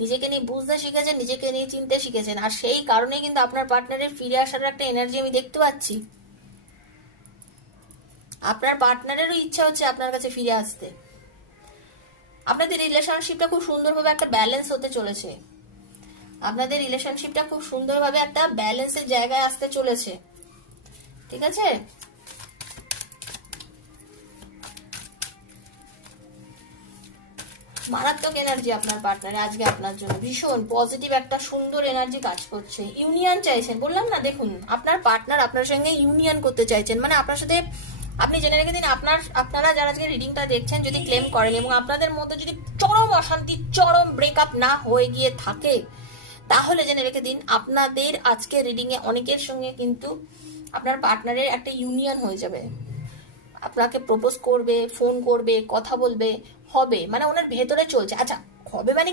নিজেকে নিয়ে বুঝতে শিখেছেন, নিজেকে নিয়ে চিনতে শিখেছেন, আর সেই কারণেই কিন্তু আপনার পার্টনারের ফিরে আসার একটা এনার্জি আমি দেখতে পাচ্ছি। আপনার পার্টনারেরও ইচ্ছা হচ্ছে আপনার কাছে ফিরে আসতে। আপনাদের রিলেশনশিপটা খুব সুন্দরভাবে একটা ব্যালেন্স হতে চলেছে। আপনাদের রিলেশনশিপটা খুব সুন্দরভাবে একটা ব্যালেন্সের জায়গায় আসতে চলেছে। ঠিক আছে? মারাত্মক এনার্জি আপনার পার্টনারে আজকে আপনার জন্য, ভীষণ পজিটিভ একটা সুন্দর এনার্জি কাজ করছে। ইউনিয়ন চাইছেন, বললাম না, দেখুন আপনার পার্টনার আপনার সঙ্গে ইউনিয়ন করতে চাইছেন, মানে আপনার সাথে, আপনি জেনে রেখে দিন, আপনারা যারা আজকে রিডিংটা দেখছেন যদি ক্লেম করেন এবং আপনাদের মধ্যে যদি চরম অশান্তি, চরম ব্রেকআপ না হয়ে গিয়ে থাকে, তাহলে জেনে রেখে দিন আপনাদের আজকে রিডিং এ অনেকের সঙ্গে কিন্তু আপনার পার্টনারের একটা ইউনিয়ন হয়ে যাবে। আপনাকে প্রপোজ করবে, ফোন করবে, কথা বলবে, হবে, মানে ওনার ভেতরে চলছে। আচ্ছা, হবে মানে